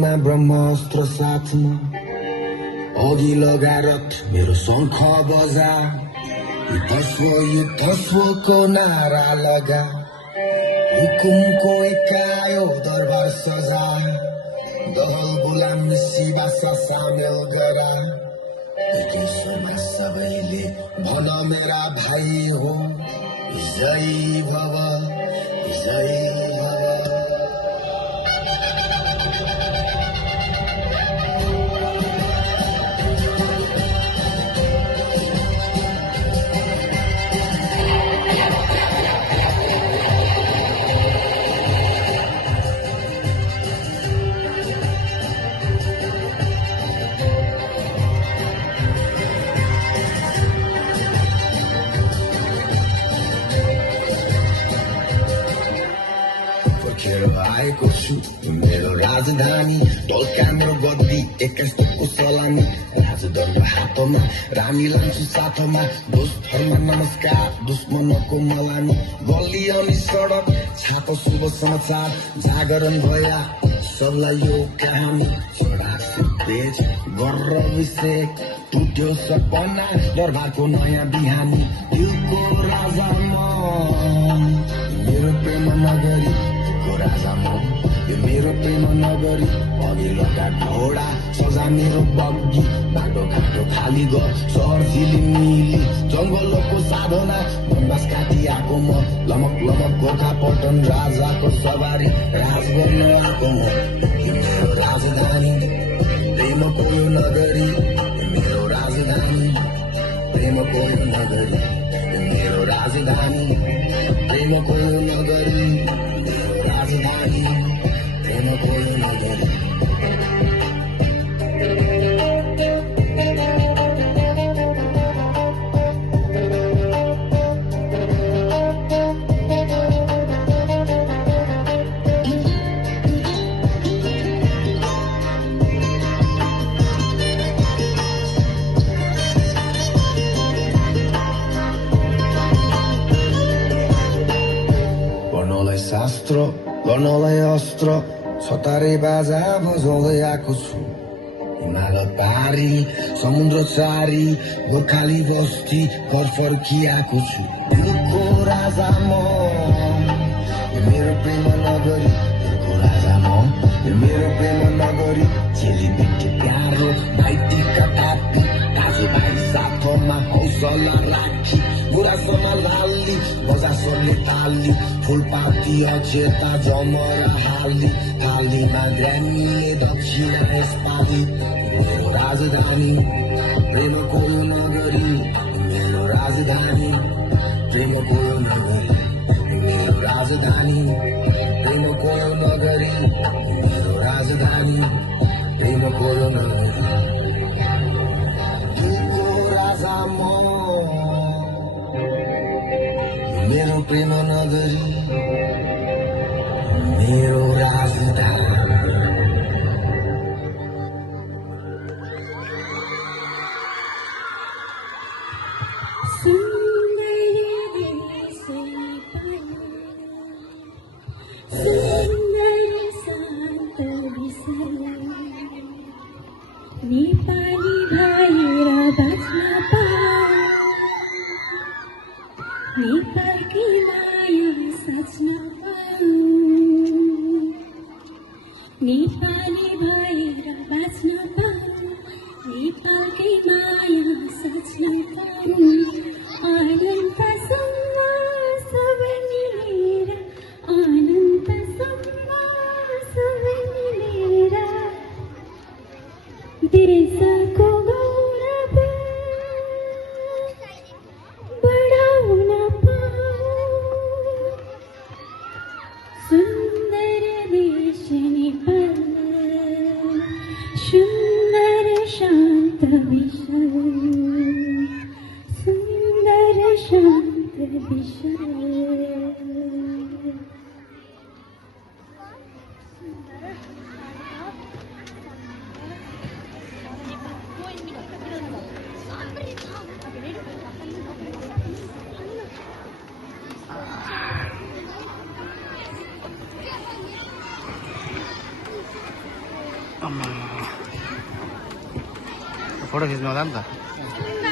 छातीमा ब्रह्मास्त्र साथमा अघि लगाएर मेरो शङ्ख बजा युद्धस्वको नारा लगा हुकुमको एकायो दरबार सजा दहल गुलाम सिबासा सामेल गरा एकेश्वरमा सबैले भन मेरा भाइ हो जय भव जय भव आएको छु मेरो राजधानी ढोल्का मेरो गद्दी 21 तोपको सलामी राजदण्ड हातमा रानी लान्छु साथमा दोस्तहरूमा नमस्कार दुश्मनको मलामी गल्ली अनि सडक छापो शुभ समाचार जागरण भया सबलाई यो कहानी चढाएको पेज गरेर अभिषेक टुट्यो सपना दरबारको नयाँ बिहानी दिलको राजा म मेरो प्रेम नगरी राजा म यो मेरो प्रेम नगरी अघि लगा घोडा सजा मेरो बग्गी बाटो घाटो खाली ग सहर झिलिमिली जङ्गलको साधना वनवास काटी आएको म लमक लमक गोर्खा पटन राजाको सवारी राज गर्न आएको म यो मेरो राजधानी प्रेमको यो नगरी मेरो राजधानी प्रेमको यो नगरी मेरो राजधानी प्रेमको यो नगरी राजधानी प्रेमको यो नगरी शास्त्र गर्नलाई अस्त्र छतारे बाजा बजाउँदै आएको छु हिमाल पारी समुद्र चारी गोर्खाली बस्ती घर फर्किआएको छु दिलको राजा म मेरो प्रेम नगरी दिलको राजा म मेरो प्रेम नगरी चेली बेटी प्यारो भाइटिका टापी दाजुभाइ साथमा हौसला राखी बुढासम्म लाली बजासम्म ताली फुलपाती अचेता जमरा हाली थालीमा ग्रामीले दक्षिणा यसपालि मेरो राजधानी प्रेमको यो नगरी मेरो राजधानी प्रेमको यो नगरी मेरो राजधानी प्रेमको यो नगरी मेरो राजधानी प्रेमको यो नगरी दिलको राजा म मेरो प्रेम नगरी मेरो राजधानी नेपाली भएर बाँच्न पाऊँ नेपालकी माया साच्न पाऊँ नेपाली भएर बाँच्न पाऊँ नेपालकी माया साच्न पाऊँ अनन्तसम्म सबै मिलेर अनन्तसम्म सबै मिलेर देशको गौरव बढाउन पाऊँ सुन्दर देश नेपाल सुन्दर शान्त विशाल सुन्दर शान्त विशाल फोटो खिच्नु होला नि त